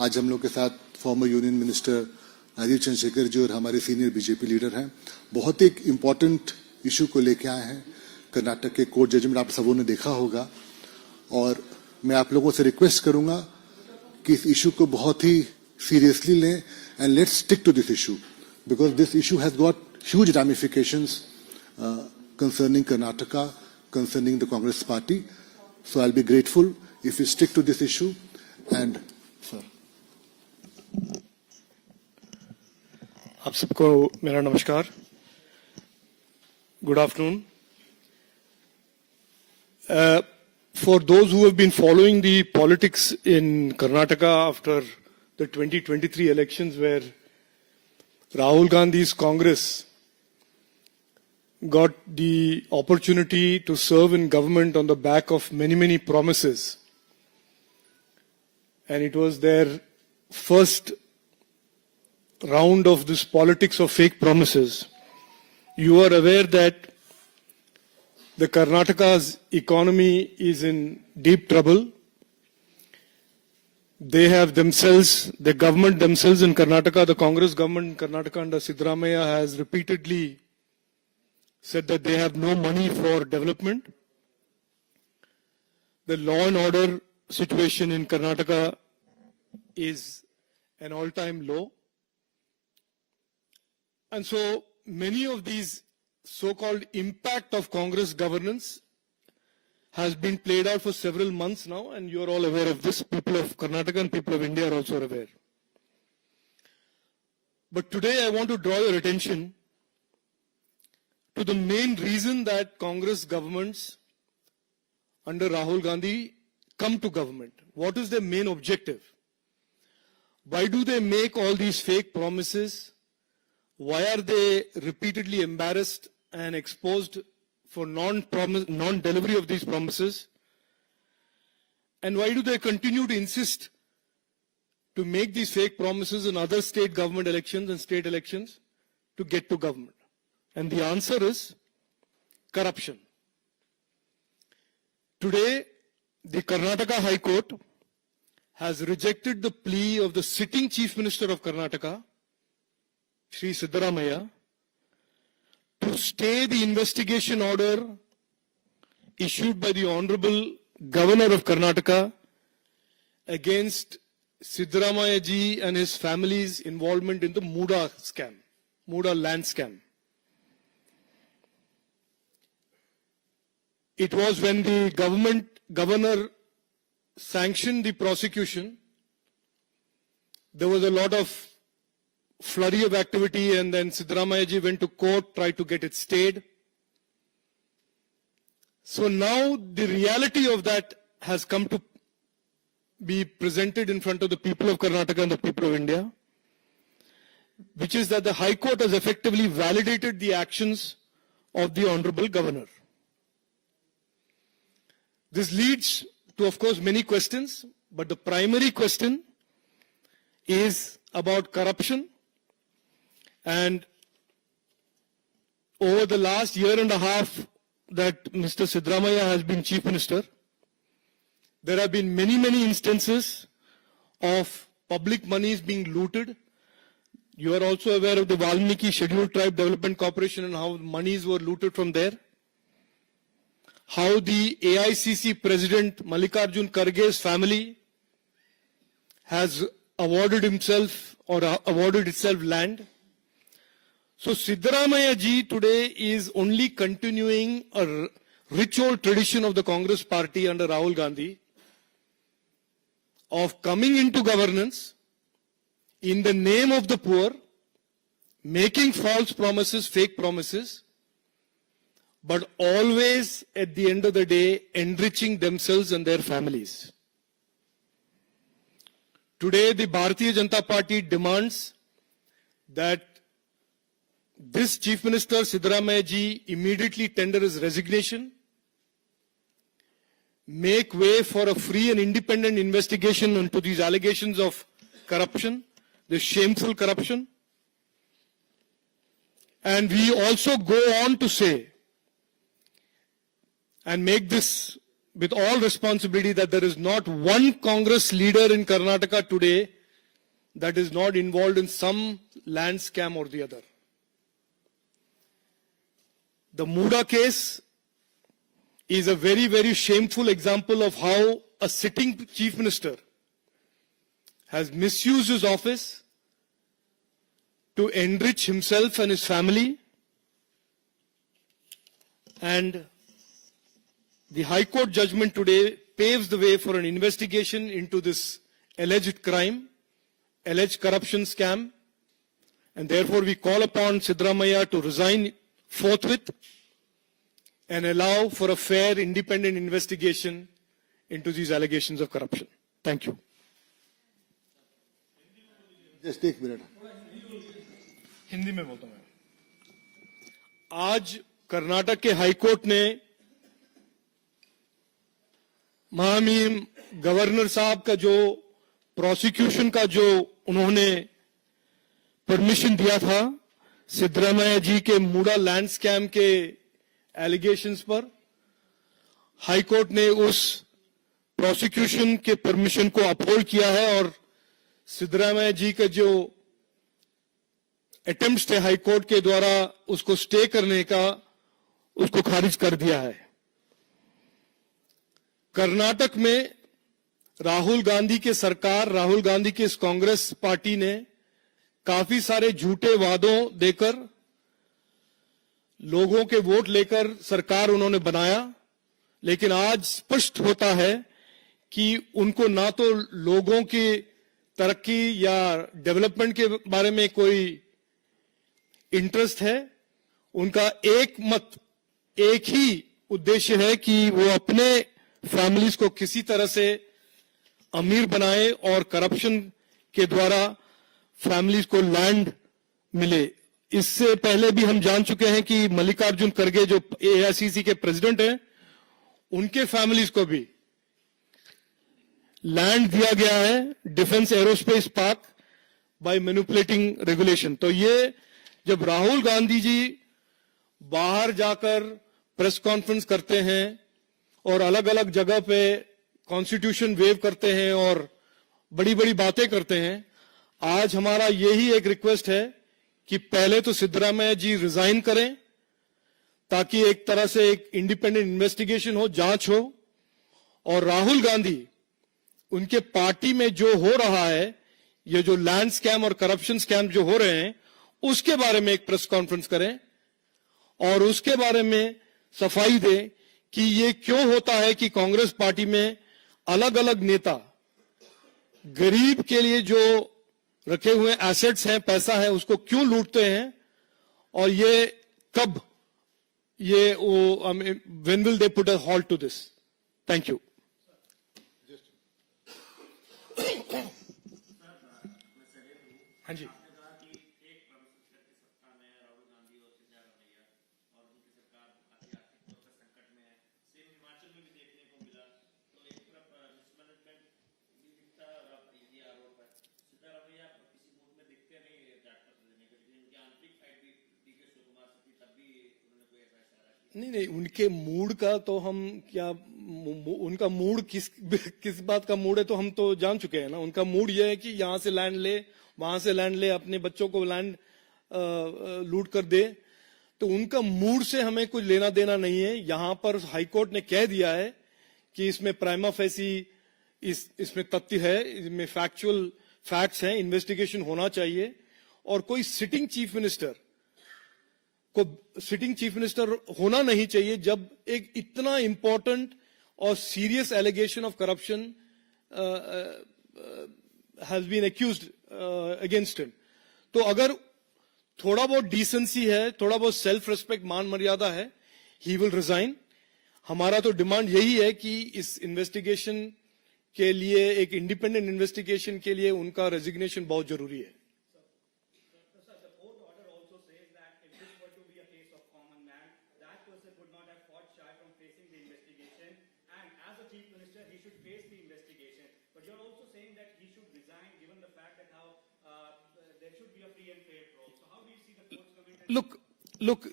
आज हम लोग के साथ former union minister Rajeev Chandrasekhar ji और हमारे सीनियर बीजेपी लीडर हैं। बहुत एक इम्पॉर्टेंट इशू को लेके आए हैं। कर्नाटक के कोर्ट जजमेंट आप सबों ने देखा होगा और मैं आप लोगों से रिक्वेस्ट करूंगा कि इस इशू को बहुत ही सीरियसली लें and let's stick to this issue because this issue has got huge ramifications concerning Karnataka, concerning the Congress party. So I'll be grateful if you stick to this issue. And sir, आप सबको मेरा नमस्कार. Good afternoon. For those who have been following the politics in Karnataka after the 2023 elections, where Rahul Gandhi's Congress got the opportunity to serve in government on the back of many promises, and it was their first round of this politics of fake promises. You are aware that the Karnataka's economy is in deep trouble. They have themselves, the government themselves in Karnataka, the Congress government in Karnataka under Siddaramaiah has repeatedly said that they have no money for development. The law and order situation in Karnataka is an all-time low. And so many of these so-called impact of Congress governance has been played out for several months now, and you are all aware of this. People of Karnataka and people of India are also aware. But today I want to draw your attention to the main reason that Congress governments under Rahul Gandhi come to government. What is their main objective? Why do they make all these fake promises? Why are they repeatedly embarrassed and exposed for non-delivery of these promises? And why do they continue to insist to make these fake promises in other state government elections and state elections to get to government? And the answer is corruption. Today, the Karnataka High Court has rejected the plea of the sitting Chief Minister of Karnataka, Shri Siddaramaiah, to stay the investigation order issued by the Honorable Governor of Karnataka against Siddaramaiah ji and his family's involvement in the Muda scam, Muda land scam. It was when the governor sanctioned the prosecution, there was a lot of flurry of activity, and then Siddaramaiah ji went to court, tried to get it stayed. So now the reality of that has come to be presented in front of the people of Karnataka and the people of India, which is that the High Court has effectively validated the actions of the Honorable Governor. This leads to, of course, many questions, but the primary question is about corruption. And over the last year and a half that Mr. Siddaramaiah has been Chief Minister, there have been many instances of public monies being looted. You are also aware of the Valmiki Scheduled Tribe Development Corporation and how monies were looted from there. How the AICC President Mallikarjun Kharge's family has awarded himself or awarded itself land. So Siddaramaiah ji today is only continuing a rich old tradition of the Congress party under Rahul Gandhi of coming into governance in the name of the poor, making false promises, fake promises, but always at the end of the day enriching themselves and their families. Today the Bharatiya Janata Party demands that this Chief Minister Siddaramaiah ji immediately tender his resignation, make way for a free and independent investigation into these allegations of corruption, this shameful corruption. And we also go on to say and make this with all responsibility that there is not one Congress leader in Karnataka today that is not involved in some land scam or the other. The Muda case is a very, very shameful example of how a sitting chief minister has misused his office to enrich himself and his family. And the High Court judgment today paves the way for an investigation into this alleged crime, alleged corruption scam, and therefore we call upon Siddaramaiah to resign forthwith and allow for a fair, independent investigation into these allegations of corruption. Thank you. Just take a minute. Hindi में बोलता हूं मैं। आज कर्नाटक के high court ने महामहिम governor साहब का जो प्रोसिक्यूशन का जो उन्होंने परमिशन दिया था सिद्धरामैया जी के मूडा लैंड स्कैम के एलिगेशंस पर, हाई कोर्ट ने उस प्रोसिक्यूशन के परमिशन को अपहोल्ड किया है और सिद्धरामैया जी का जो अटेम्प्ट्स थे हाई कोर्ट के द्वारा उसको स्टे करने का, उसको खारिज कर दिया है। कर्नाटक में राहुल गांधी की सरकार, राहुल गांधी की इस कांग्रेस पार्टी ने काफी सारे झूठे वादों देकर लोगों के वोट लेकर सरकार उन्होंने बनाया, लेकिन आज स्पष्ट होता है कि उनको ना तो लोगों की तरक्की या डेवलपमेंट के बारे में कोई इंटरेस्ट है। उनका एक ही उद्देश्य है कि वो अपने फैमिलीज को किसी तरह से अमीर बनाए और करप्शन के द्वारा फैमिलीज को लैंड मिले। इससे पहले भी हम जान चुके हैं कि मल्लिकार्जुन खड़गे जो एआईसीसी के प्रेसिडेंट हैं, उनके फैमिलीज को भी लैंड दिया गया है defence aerospace park by manipulating regulation. तो ये जब राहुल गांधी जी बाहर जाकर प्रेस कॉन्फ्रेंस करते हैं और अलग अलग जगह पे कॉन्स्टिट्यूशन वेव करते हैं और बड़ी बड़ी बातें करते हैं, आज हमारा यही एक रिक्वेस्ट है कि पहले तो सिद्धरामैया जी रिजाइन करें ताकि एक तरह से एक इंडिपेंडेंट इन्वेस्टिगेशन हो, जांच हो, और राहुल गांधी उनके पार्टी में जो हो रहा है, ये जो लैंड स्कैम और करप्शन स्कैम जो हो रहे हैं, उसके बारे में एक प्रेस कॉन्फ्रेंस करें और उसके बारे में सफाई दें कि ये क्यों होता है कि कांग्रेस पार्टी में अलग अलग नेता गरीब के लिए जो रखे हुए एसेट्स हैं, पैसा है, उसको क्यों लूटते हैं और ये कब ये when will they put a halt to this? Thank you. हाँ जी। नहीं, उनके मूड का तो हम क्या, उनका मूड किस बात का मूड है तो हम तो जान चुके हैं ना। उनका मूड यह है कि यहां से लैंड ले, वहां से लैंड ले, अपने बच्चों को लैंड लूट कर दे। तो उनका मूड से हमें कुछ लेना देना नहीं है। यहां पर हाईकोर्ट ने कह दिया है कि इसमें प्राइमा फेसी इसमें तथ्य है, इसमें फैक्चुअल फैक्ट्स हैं, इन्वेस्टिगेशन होना चाहिए। और कोई सिटिंग चीफ मिनिस्टर होना नहीं चाहिए जब एक इतना इंपॉर्टेंट और serious allegation of corruption has been accused against him. तो अगर थोड़ा बहुत डिसेंसी है, थोड़ा बहुत सेल्फ रिस्पेक्ट, मान मर्यादा है, ही विल रिजाइन। हमारा तो डिमांड यही है कि इस इन्वेस्टिगेशन के लिए, एक इंडिपेंडेंट इन्वेस्टिगेशन के लिए उनका रेजिग्नेशन बहुत जरूरी है। Look,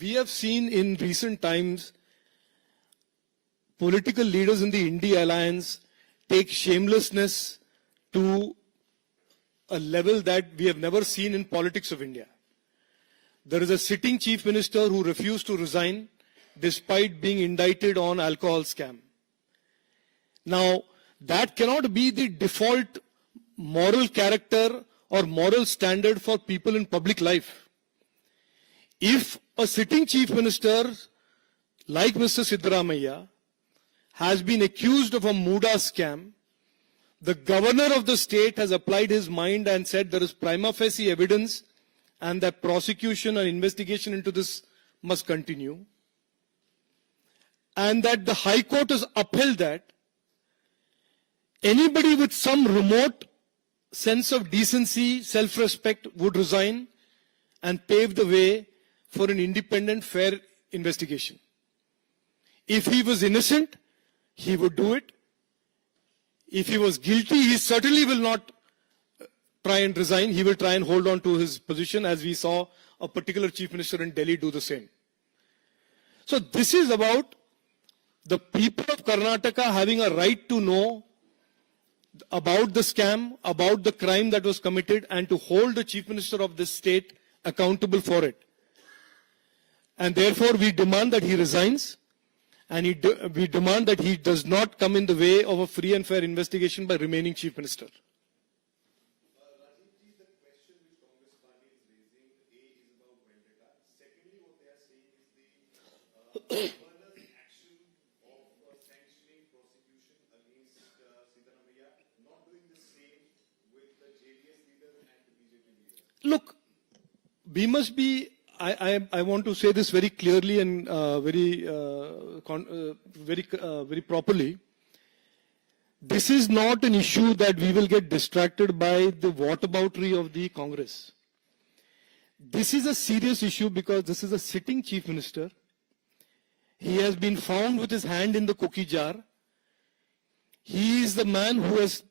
we have seen in recent times political leaders in the India alliance take shamelessness to a level that we have never seen in politics of India. There is a sitting chief minister who refused to resign despite being indicted on alcohol scam. Now, that cannot be the default moral character or moral standard for people in public life. If a sitting chief minister like Mr. Siddaramaiah has been accused of a Muda scam, the governor of the state has applied his mind and said there is prima facie evidence and that prosecution and investigation into this must continue. And that the High Court has upheld that. Anybody with some remote sense of decency, self-respect would resign and pave the way for an independent, fair investigation. If he was innocent, he would do it. If he was guilty, he certainly will not try and resign. He will try and hold on to his position, as we saw a particular chief minister in Delhi do the same. So this is about the people of Karnataka having a right to know about the scam, about the crime that was committed, and to hold the chief minister of this state accountable for it. And therefore, we demand that he resigns, and we demand that he does not come in the way of a free and fair investigation by remaining chief minister. Look, we must be, I want to say this very clearly and very properly. This is not an issue that we will get distracted by the whataboutery of the Congress. This is a serious issue because this is a sitting chief minister. He has been found with his hand in the cookie jar. He is the man who has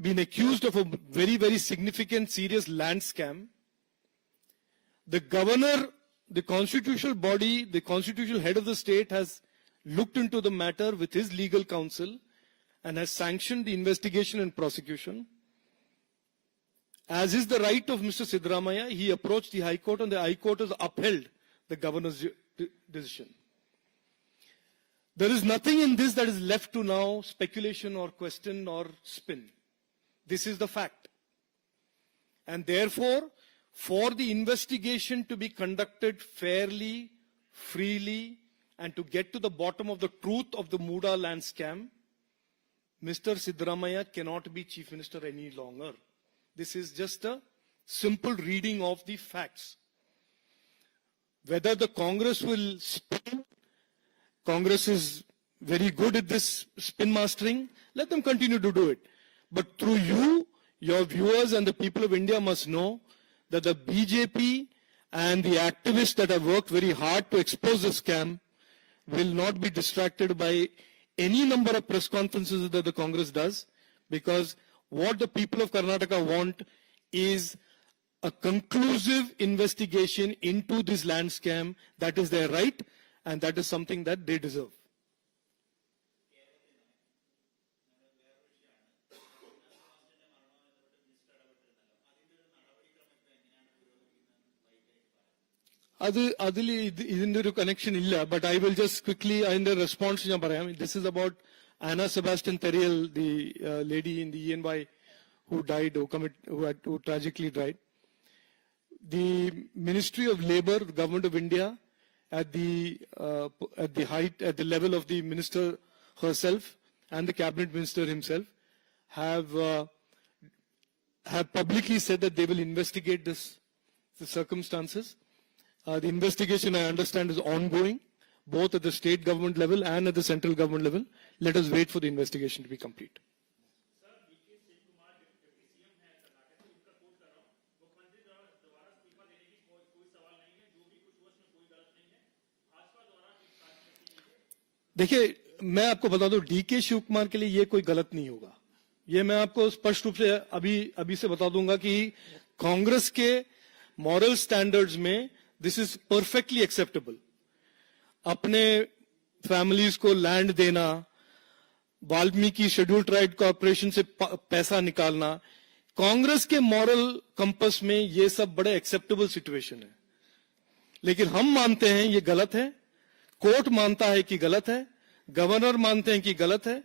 been accused of a very, very significant, serious land scam. The governor, the constitutional body, the constitutional head of the state has looked into the matter with his legal counsel and has sanctioned the investigation and prosecution. As is the right of Mr. Siddaramaiah, he approached the High Court and the High Court has upheld the governor's decision. There is nothing in this that is left to now speculation or question or spin. This is the fact. And therefore, for the investigation to be conducted fairly, freely, and to get to the bottom of the truth of the Muda land scam, Mr. Siddaramaiah cannot be chief minister any longer. This is just a simple reading of the facts. Whether the Congress will spin, Congress is very good at this spin mastering, let them continue to do it. But through you, your viewers and the people of India must know that the BJP and the activists that have worked very hard to expose the scam will not be distracted by any number of press conferences that the Congress does, because what the people of Karnataka want is a conclusive investigation into this land scam. That is their right, and that is something that they deserve. ഇതിന്റെ ഒരു connection ഇല്ല, but I will just quickly അതിന്റെ response ഞാൻ പറയാം. This is about Anna Sebastian Terriel, the lady in the ENY who died, who tragically died. The Ministry of Labour, the Government of India, at the level of the minister herself and the cabinet minister himself, have publicly said that they will investigate the circumstances. The investigation, I understand, is ongoing, both at the state government level and at the central government level. Let us wait for the investigation to be complete. देखिए, मैं आपको बता दूं, DK Shiv Kumar के लिए ये कोई गलत नहीं होगा. ये मैं आपको स्पष्ट रूप से अभी से बता दूंगा कि कांग्रेस के मॉरल स्टैंडर्ड्स में दिस इज परफेक्टली एक्सेप्टेबल. अपने फैमिलीज को लैंड देना, वाल्मीकि शेड्यूल ट्राइब कॉर्पोरेशन से पैसा निकालना, कांग्रेस के मॉरल कंपस में ये सब बड़े एक्सेप्टेबल सिचुएशन है, लेकिन हम मानते हैं ये गलत है, कोर्ट मानता है कि गलत है, गवर्नर मानते हैं कि गलत है,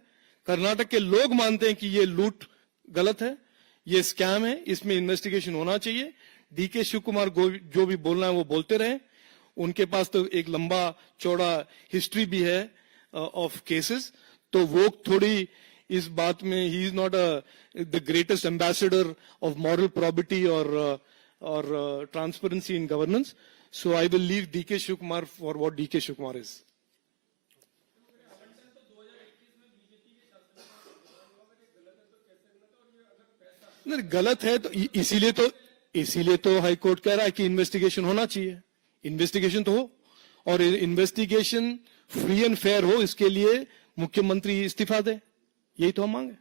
कर्नाटक के लोग मानते हैं कि ये लूट गलत है, ये स्कैम है, इसमें इन्वेस्टिगेशन होना चाहिए। डीके शिव कुमार जो भी बोलना है वो बोलते रहे, उनके पास तो एक लंबा चौड़ा हिस्ट्री भी है ऑफ केसेस, तो वो थोड़ी इस बात में ही is not the greatest ambassador of moral probity और transparency in governance, so I will leave DK Shiv Kumar for what DK Shiv Kumar is. नहीं, गलत है तो इसीलिए तो हाई कोर्ट कह रहा है कि इन्वेस्टिगेशन होना चाहिए, इन्वेस्टिगेशन तो हो, और इन्वेस्टिगेशन फ्री एंड फेयर हो, इसके लिए मुख्यमंत्री इस्तीफा दे, यही तो हम मांगे।